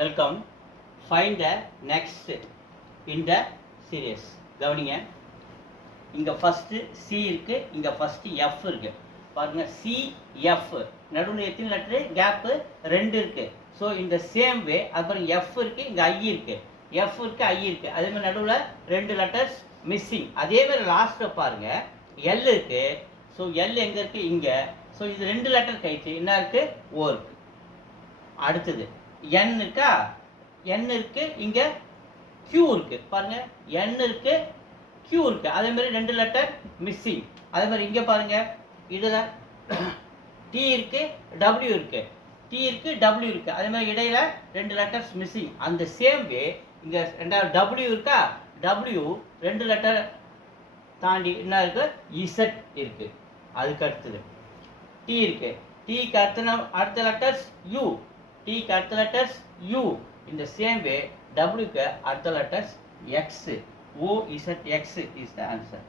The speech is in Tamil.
Welcome. Find the next in the series. கவனிங்க, இங்கே ஃபஸ்ட்டு சி இருக்குது, இங்கே ஃபஸ்ட்டு எஃப் இருக்குது. பாருங்கள், சிஎஃப் நடுவில் எத்தனை லெட்ரு கேப்பு? 2 இருக்குது. ஸோ இந்த சேம் வே அப்புறம் எஃப் இருக்குது, இங்கே ஐ இருக்குது, எஃப் இருக்குது, ஐ இருக்குது. அதேமாதிரி நடுவில் 2 லெட்டர்ஸ் மிஸ்ஸிங். அதேமாதிரி லாஸ்ட்டில் பாருங்கள் எல் இருக்குது. ஸோ எல் எங்கே இருக்குது? இங்கே. ஸோ இது 2 லெட்டர் கழிச்சு என்ன இருக்குது? ஓ இருக்குது. அடுத்தது என் இருக்கா? என் இருக்கு, இங்கே கியூ இருக்கு. பாருங்க, என் இருக்கு, கியூ இருக்கு. அதே மாதிரி 2 லெட்டர் மிஸ்ஸிங். அதே மாதிரி இங்கே பாருங்க, இதில் டி இருக்கு, டபிள்யூ இருக்கு, டி இருக்கு, டபிள்யூ இருக்கு. அதே மாதிரி இடையில 2 லெட்டர்ஸ் மிஸ்ஸிங். அந்த சேம் வே இங்கே ரெண்டாவது டபிள்யூ இருக்கா? டபிள்யூ 2 லெட்டர் தாண்டி என்ன இருக்கு? இசட் இருக்கு. அதுக்கு அடுத்தது டி இருக்கு, டிக்கு அடுத்த லெட்டர்ஸ் யூ, டிக்கு அடுத்த லெட்டர்ஸ் யூ. இந்த சேம் வே டபிள்யூக்கு அடுத்த letters X. O Z X is the answer.